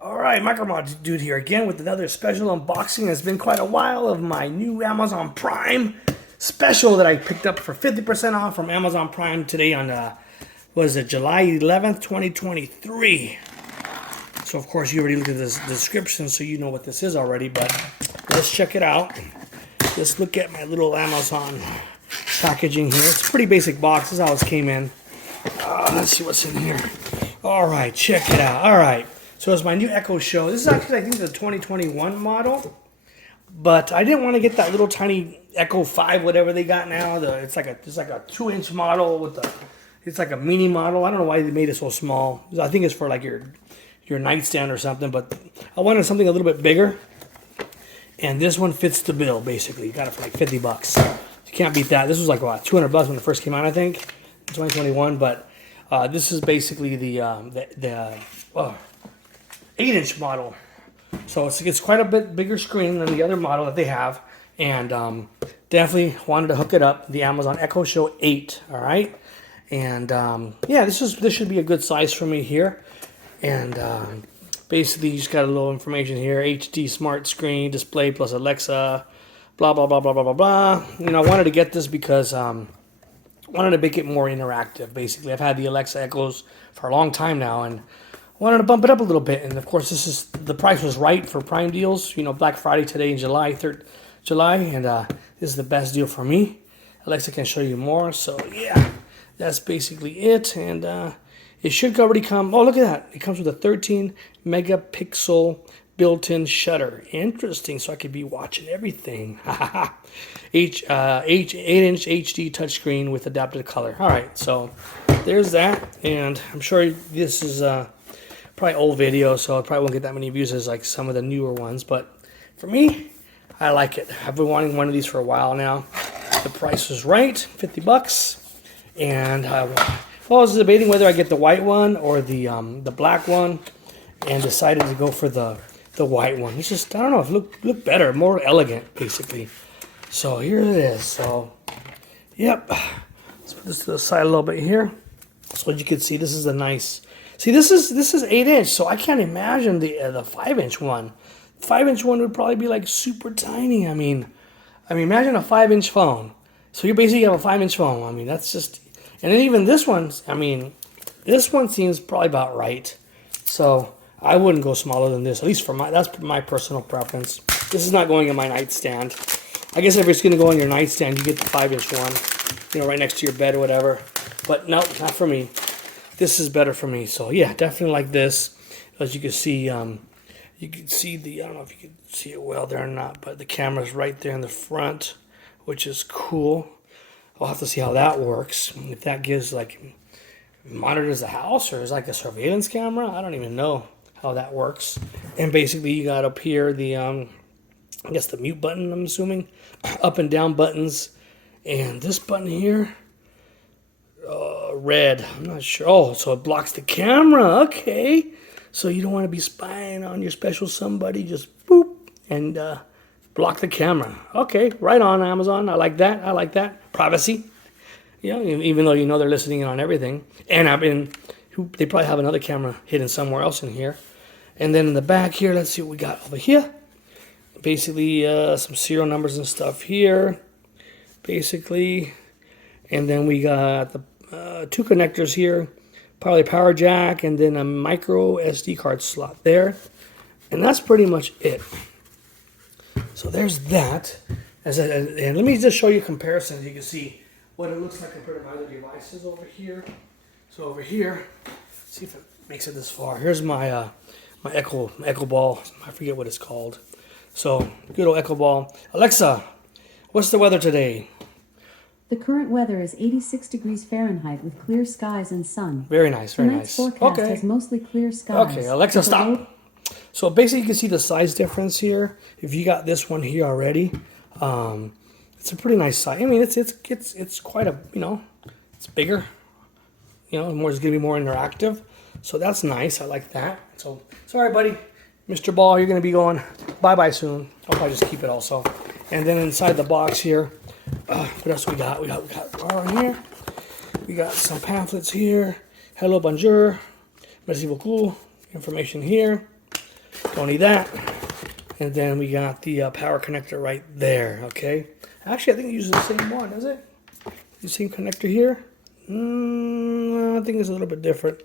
Alright, Micromod Dude here again with another special unboxing. It's been quite a while of my new Amazon Prime special that I picked up for 50% off from Amazon Prime today on, was it July 11th, 2023. So of course you already looked at this description so you know what this is already, but let's check it out. Let's look at my little Amazon packaging here. It's a pretty basic box. This is how it came in. Let's see what's in here. Alright, check it out. Alright. So it's my new Echo Show. This is actually, I think, the 2021 model. But I didn't want to get that little tiny Echo 5, whatever they got now. It's like a 2-inch model with it's like a mini model. I don't know why they made it so small. I think it's for like your nightstand or something. But I wanted something a little bit bigger. And this one fits the bill, basically. You got it for like 50 bucks. You can't beat that. This was like, what, 200 bucks when it first came out, I think, in 2021. But this is basically the 8-inch model. So it's quite a bit bigger screen than the other model that they have. And definitely wanted to hook it up. The Amazon Echo Show 8, all right? And yeah, this should be a good size for me here. And basically, you just got a little information here. HD smart screen, display plus Alexa, blah, blah, blah, blah, blah, blah, blah. You know, I wanted to get this because I wanted to make it more interactive, basically. I've had the Alexa Echoes for a long time now, and wanted to bump it up a little bit. And of course, the price was right for Prime deals. You know, Black Friday today in July, and this is the best deal for me. Alexa can show you more. So yeah, that's basically it. And it should already come. Oh, look at that! It comes with a 13 megapixel built-in shutter. Interesting. So I could be watching everything. 8-inch HD touchscreen with adaptive color. All right, so there's that. And I'm sure this is probably old video, so I probably won't get that many views as like some of the newer ones. But for me, I like it. I've been wanting one of these for a while now. The price was right, 50 bucks. And I was debating whether I get the white one or the black one, and decided to go for the white one. It's just, I don't know, it looked better, more elegant, basically. So here it is. So, yep. Let's put this to the side a little bit here. So as you can see, this is a nice. See, this is 8-inch, so I can't imagine the 5-inch one. 5-inch one would probably be like super tiny. I mean, imagine a 5-inch phone. So you basically have a 5-inch phone. I mean, that's just, and then even this one. I mean, this one seems probably about right. So I wouldn't go smaller than this. At least that's my personal preference. This is not going in my nightstand. I guess if it's going to go on your nightstand, you get the 5-inch one, you know, right next to your bed or whatever. But no, not for me. This is better for me. So yeah, definitely like this. As you can see, you can see I don't know if you can see it well there or not, but the camera's right there in the front, which is cool. I'll have to see how that works. If that gives like monitors the house or is like a surveillance camera, I don't even know how that works. And basically you got up here the I guess the mute button, I'm assuming, up and down buttons, and this button here, red, I'm not sure. Oh, so it blocks the camera. Okay, so you don't want to be spying on your special somebody, just boop and block the camera. Okay, right on, Amazon. I like that privacy. Yeah, even though you know they're listening in on everything. And they probably have another camera hidden somewhere else in here. And then in the back here, let's see what we got over here. Basically some serial numbers and stuff here, basically. And then we got the 2 connectors here, probably power jack, and then a micro SD card slot there. And that's pretty much it. So there's that. And let me just show you a comparison. You can see what it looks like compared to my other devices over here. So over here, see if it makes it this far. Here's my my Echo Ball. I forget what it's called. So good old Echo Ball. Alexa, what's the weather today? The current weather is 86 degrees Fahrenheit with clear skies and sun. Very nice, very Tonight's nice. forecast has mostly clear skies. Okay, Alexa, stop. So basically, you can see the size difference here. If you got this one here already, it's a pretty nice size. I mean, it's quite a, you know, it's bigger. You know, it's gonna be more interactive. So that's nice. I like that. So sorry, buddy, Mr. Ball, you're gonna be going bye soon. I'll probably just keep it also. And then inside the box here. What else we got? We got here. We got some pamphlets here. Hello, bonjour. Merci beaucoup. Information here. Don't need that. And then we got the power connector right there, okay? Actually, I think it uses the same one, does it? The same connector here? I think it's a little bit different.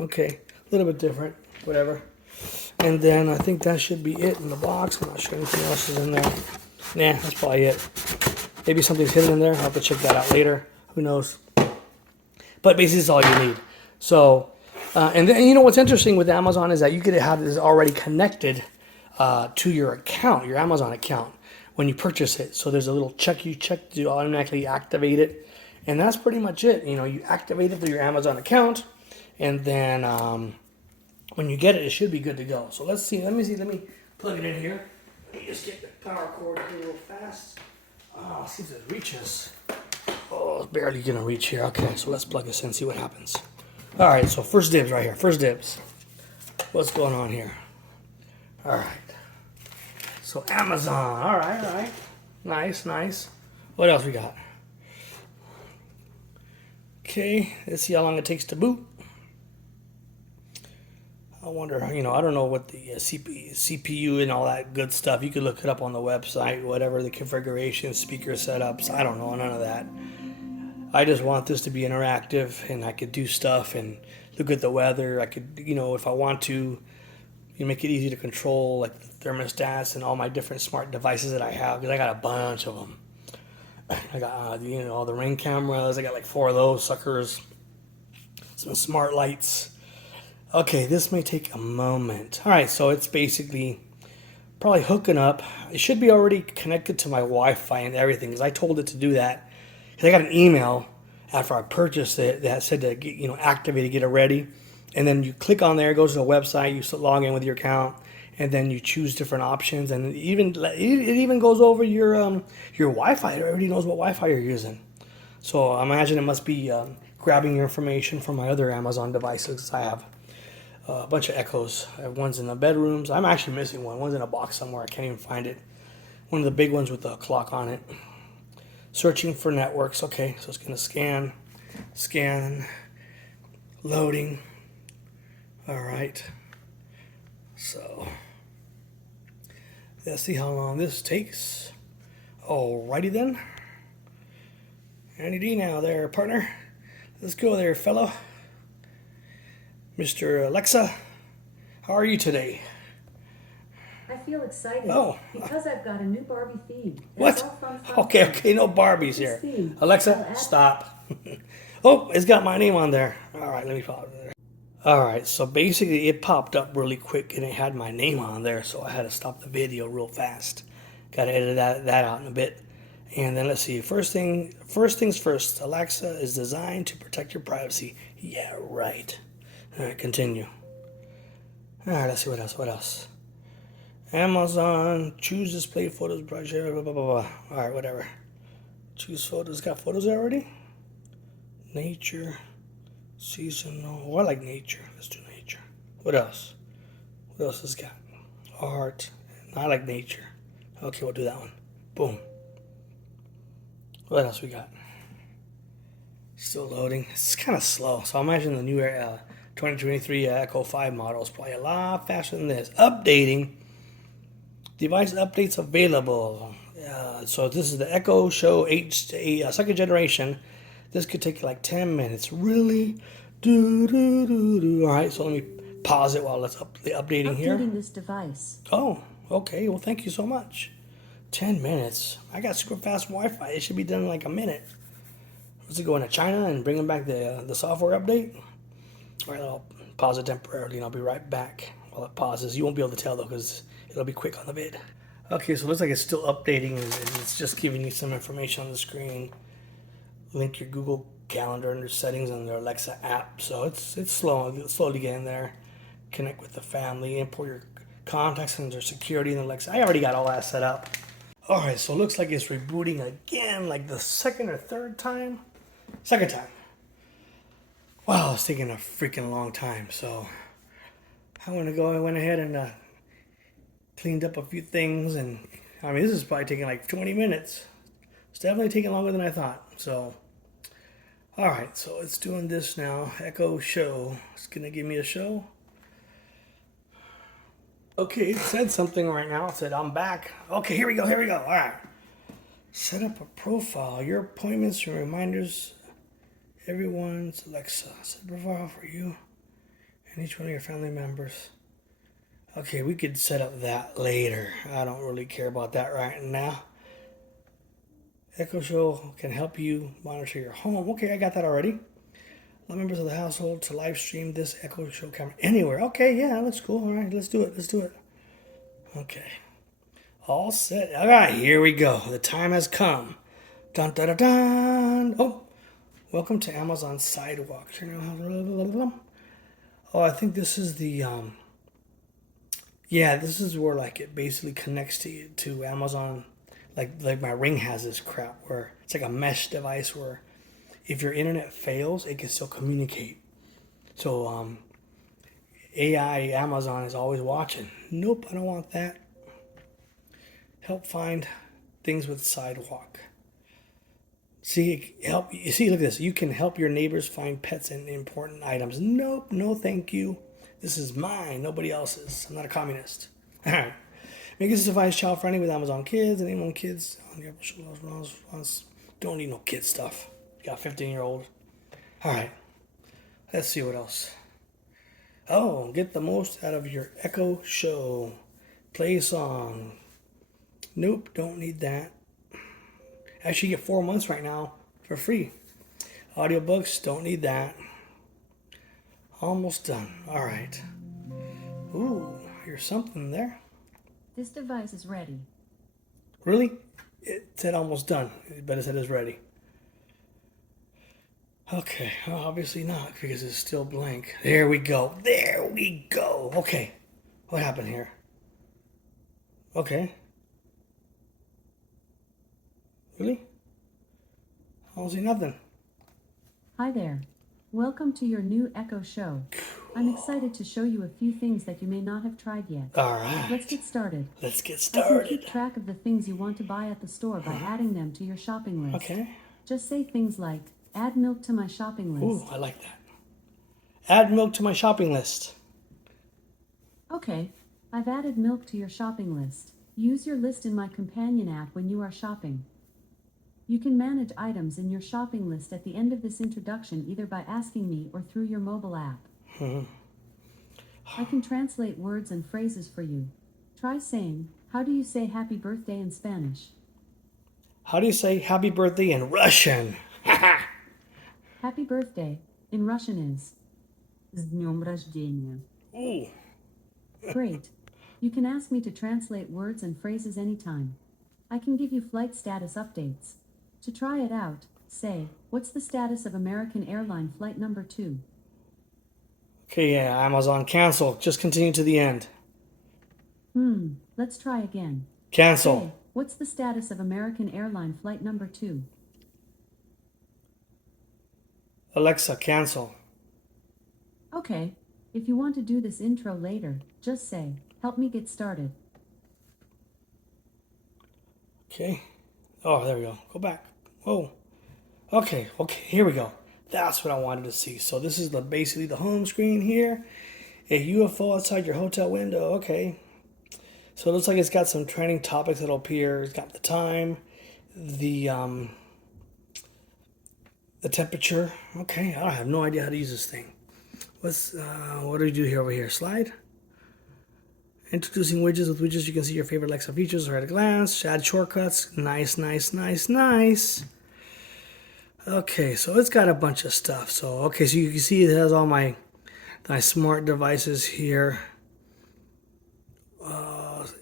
Okay, a little bit different, whatever. And then I think that should be it in the box. I'm not sure anything else is in there. Nah, that's probably it. Maybe something's hidden in there. I'll have to check that out later. Who knows? But basically, it's all you need. So, and then you know what's interesting with Amazon is that you could have this already connected to your account, your Amazon account, when you purchase it. So there's a little check you check to automatically activate it, and that's pretty much it. You know, you activate it through your Amazon account, and then when you get it, it should be good to go. So let's see. Let me plug it in here. Let me just get the power cord here real fast. Oh, see if it reaches. Oh, it's barely gonna reach here. Okay, so let's plug this in and see what happens. All right, so first dibs right here. First dibs. What's going on here? All right. So Amazon. All right. Nice, nice. What else we got? Okay, let's see how long it takes to boot. I wonder, you know, I don't know what the CPU and all that good stuff. You could look it up on the website, whatever the configuration, speaker setups. I don't know, none of that. I just want this to be interactive, and I could do stuff and look at the weather. I could, you know, if I want to, make it easy to control, like the thermostats and all my different smart devices that I have, because I got a bunch of them. I got, all the Ring cameras. I got like 4 of those suckers. Some smart lights. Okay, this may take a moment. All right, so it's basically probably hooking up. It should be already connected to my Wi-Fi and everything, because I told it to do that. Because I got an email after I purchased it that said to get, activate it, get it ready. And then you click on there, it goes to the website, you log in with your account, and then you choose different options. And it even goes over your Wi-Fi. It already knows what Wi-Fi you're using. So I imagine it must be grabbing your information from my other Amazon devices. I have a bunch of Echoes. I have ones in the bedrooms. I'm actually missing one. One's in a box somewhere. I can't even find it. One of the big ones with the clock on it. Searching for networks. Okay, so it's going to scan, loading. All right. So let's see how long this takes. Alrighty then. Andy D now there, partner. Let's go there, fellow. Mr. Alexa, how are you today? I feel excited. Oh. Because I've got a new Barbie theme. What? Okay, no Barbies here. Alexa, stop. Oh, it's got my name on there. All right, let me follow it. All right, so basically it popped up really quick and it had my name on there, so I had to stop the video real fast. Got to edit that out in a bit. And then let's see. First things first. Alexa is designed to protect your privacy. Yeah, right. All right, continue. All right, let's see what else. Amazon, choose display photos, project, blah, blah, blah, blah. All right, whatever. Choose photos. Got photos already? Nature, seasonal. Oh, I like nature. Let's do nature. What else? What else has got? Art. I like nature. Okay, we'll do that one. Boom. What else we got? Still loading. It's kind of slow. So I imagine the new 2023 Echo 5 model is probably a lot faster than this. Updating. Device updates available. So this is the Echo Show 8, second generation. This could take like 10 minutes. Really? All right, so let me pause it while it's updating here. Updating this device. Oh, okay. Well, thank you so much. 10 minutes. I got super fast Wi-Fi. It should be done in like a minute. Let's go into China and bring them back the software update. All right, I'll pause it temporarily and I'll be right back while it pauses. You won't be able to tell though because it'll be quick on the vid. Okay, so it looks like it's still updating and it's just giving you some information on the screen. Link your Google Calendar under settings on their Alexa app. So it's slowly getting there. Connect with the family, import your contacts under security in Alexa. I already got all that set up. All right, so it looks like it's rebooting again, like the second or third time. Second time. Wow, it's taking a freaking long time. So I went ahead and cleaned up a few things, and I mean this is probably taking like 20 minutes. It's definitely taking longer than I thought. So all right, so it's doing this now. Echo Show. It's gonna give me a show. Okay, it said something right now. It said, I'm back. Okay, here we go. Here we go. All right. Set up a profile. Your appointments and reminders. Everyone's Alexa. Set a profile for you and each one of your family members. Okay, we could set up that later. I don't really care about that right now. Echo Show can help you monitor your home. Okay, I got that already. Allow members of the household to live stream this Echo Show camera anywhere. Okay, yeah, that's cool. All right, let's do it. Let's do it. Okay. All set. All right, here we go. The time has come. Dun dun dun dun. Oh, welcome to Amazon Sidewalk. Oh, I think this is the yeah, this is where like it basically connects to Amazon. Like my Ring has this crap where it's like a mesh device where if your internet fails, it can still communicate. So AI Amazon is always watching. Nope, I don't want that. Help find things with Sidewalk. See, help. You see, look at this. You can help your neighbors find pets and important items. Nope, no, thank you. This is mine, nobody else's. I'm not a communist. All right. Make this device child friendly with Amazon Kids and anyone kids on your don't need no kid stuff. You got a 15-year-old. All right. Let's see what else. Oh, get the most out of your Echo Show. Play a song. Nope, don't need that. Actually, you get 4 months right now for free. Audiobooks, don't need that. Almost done. All right. Ooh, here's something there. This device is ready. Really? It said almost done, but it said it's ready. Okay, well, obviously not because it's still blank. There we go. There we go. Okay, what happened here? Okay. Really? I don't see nothing. Hi there. Welcome to your new Echo Show. I'm excited to show you a few things that you may not have tried yet. All right. Let's get started. Let's get I can started. keep track of the things you want to buy at the store by adding them to your shopping list. Okay. Just say things like, add milk to my shopping list. Ooh, I like that. Add milk to my shopping list. Okay, I've added milk to your shopping list. Use your list in my companion app when you are shopping. You can manage items in your shopping list at the end of this introduction either by asking me or through your mobile app. I can translate words and phrases for you. Try saying, how do you say happy birthday in Spanish? How do you say happy birthday in Russian? Happy birthday in Russian is С днем рождения. Ooh. Great. You can ask me to translate words and phrases anytime. I can give you flight status updates. To try it out, say, what's the status of American Airline Flight Number 2? Okay, yeah, Amazon cancel. Just continue to the end. Let's try again. Cancel. Say, what's the status of American Airline Flight Number 2? Alexa, cancel. Okay, if you want to do this intro later, just say, help me get started. Okay. Oh, there we go. Go back. Whoa. Okay, here we go. That's what I wanted to see. So this is basically the home screen here. A UFO outside your hotel window. Okay. So it looks like it's got some trending topics that'll appear. It's got the time, the temperature. Okay, I have no idea how to use this thing. What do we do here over here? Slide. Introducing widgets. With widgets, you can see your favorite Alexa features right at a glance. Add shortcuts. Nice, nice, nice, nice. Okay, so it's got a bunch of stuff. So, okay, so you can see it has all my smart devices here.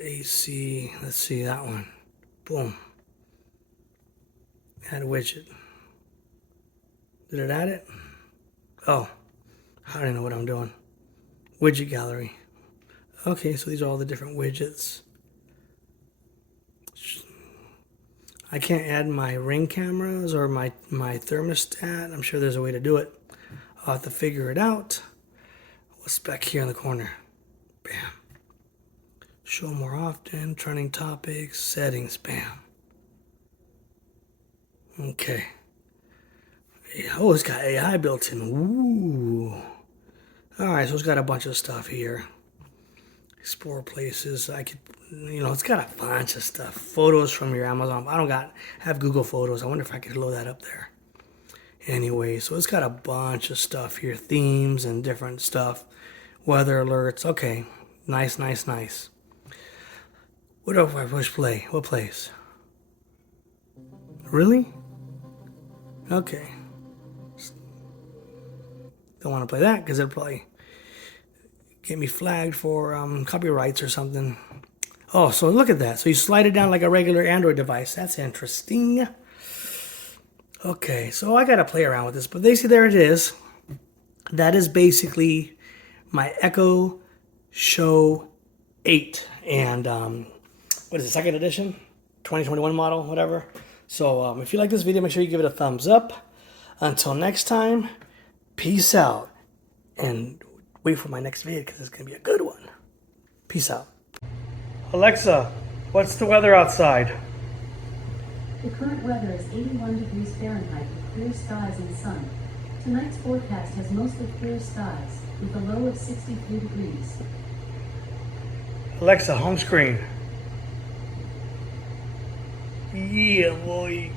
AC, let's see that one. Boom. Add widget. Did it add it? Oh, I don't know what I'm doing. Widget gallery. Okay, so these are all the different widgets. I can't add my Ring cameras or my thermostat. I'm sure there's a way to do it. I'll have to figure it out. What's back here in the corner? Bam. Show more often, trending topics, settings, bam. Okay. Oh, it's got AI built in. Ooh. Alright, so it's got a bunch of stuff here. Explore places. I could, it's got a bunch of stuff. Photos from your Amazon. Have Google Photos. I wonder if I could load that up there. Anyway, so it's got a bunch of stuff here. Themes and different stuff. Weather alerts. Okay. Nice, nice, nice. What if I push play? What plays? Really? Okay. Don't want to play that because it'll probably get me flagged for copyrights or something. Oh, so look at that. So you slide it down like a regular Android device. That's interesting. Okay, so I got to play around with this. But they see there it is. That is basically my Echo Show 8. And what is it, second edition? 2021 model, whatever. So if you like this video, make sure you give it a thumbs up. Until next time, peace out. And wait for my next video because it's going to be a good one. Peace out. Alexa, what's the weather outside? The current weather is 81 degrees Fahrenheit with clear skies and sun. Tonight's forecast has mostly clear skies with a low of 63 degrees. Alexa, home screen. Yeah, boy.